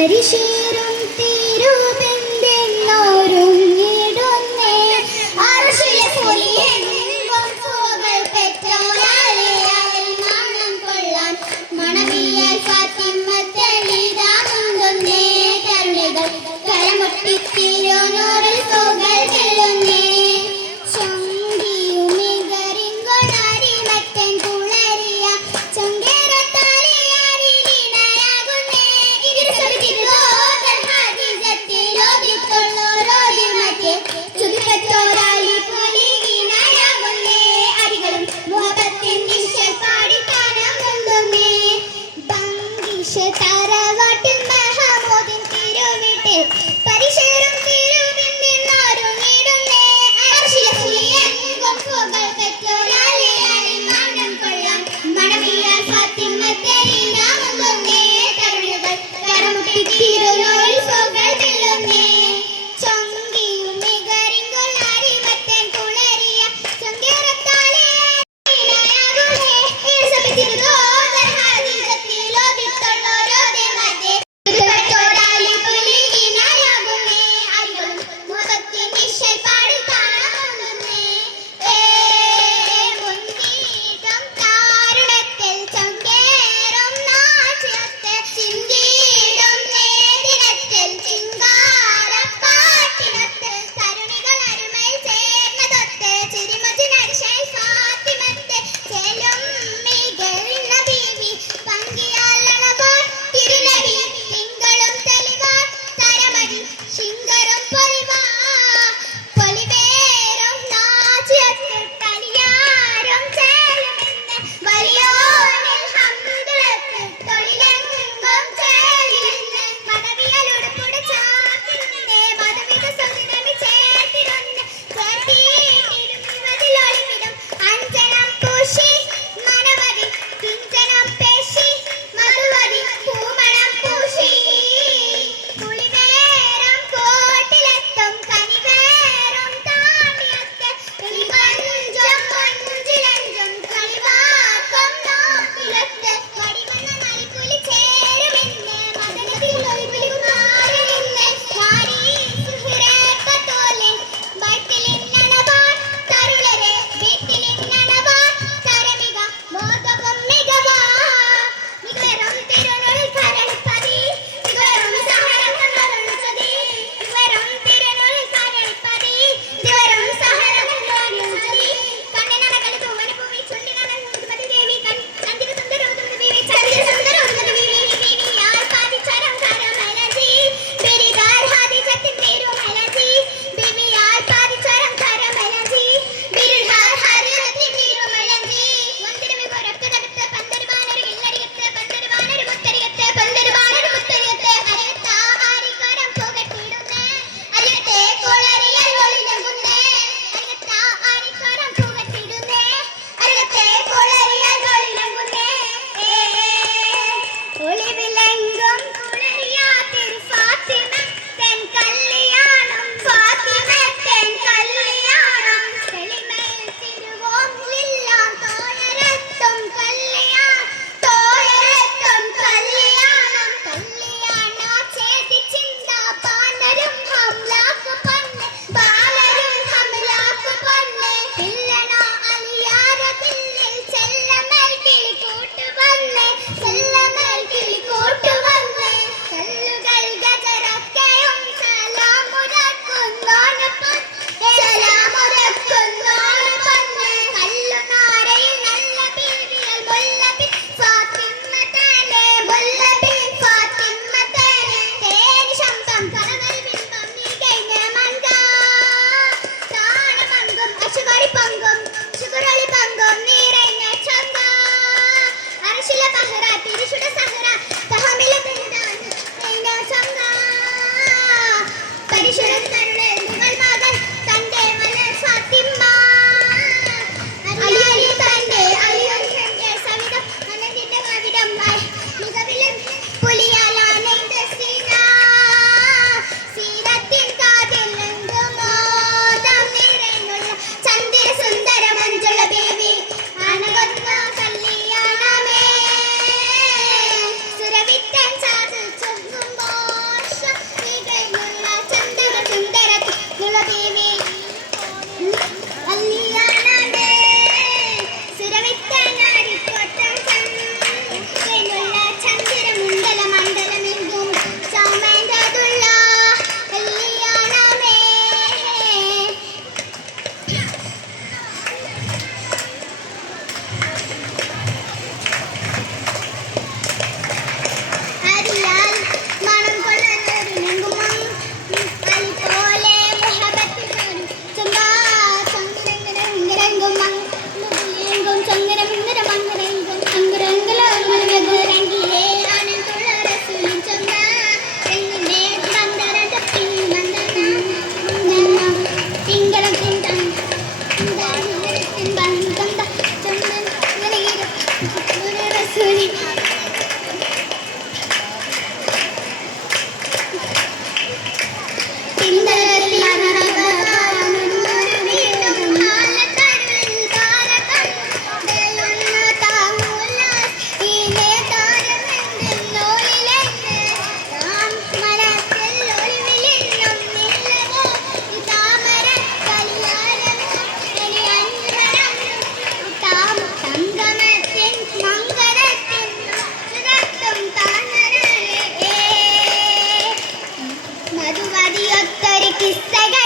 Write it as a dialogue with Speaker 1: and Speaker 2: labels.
Speaker 1: പരിശീലനം He's Sega.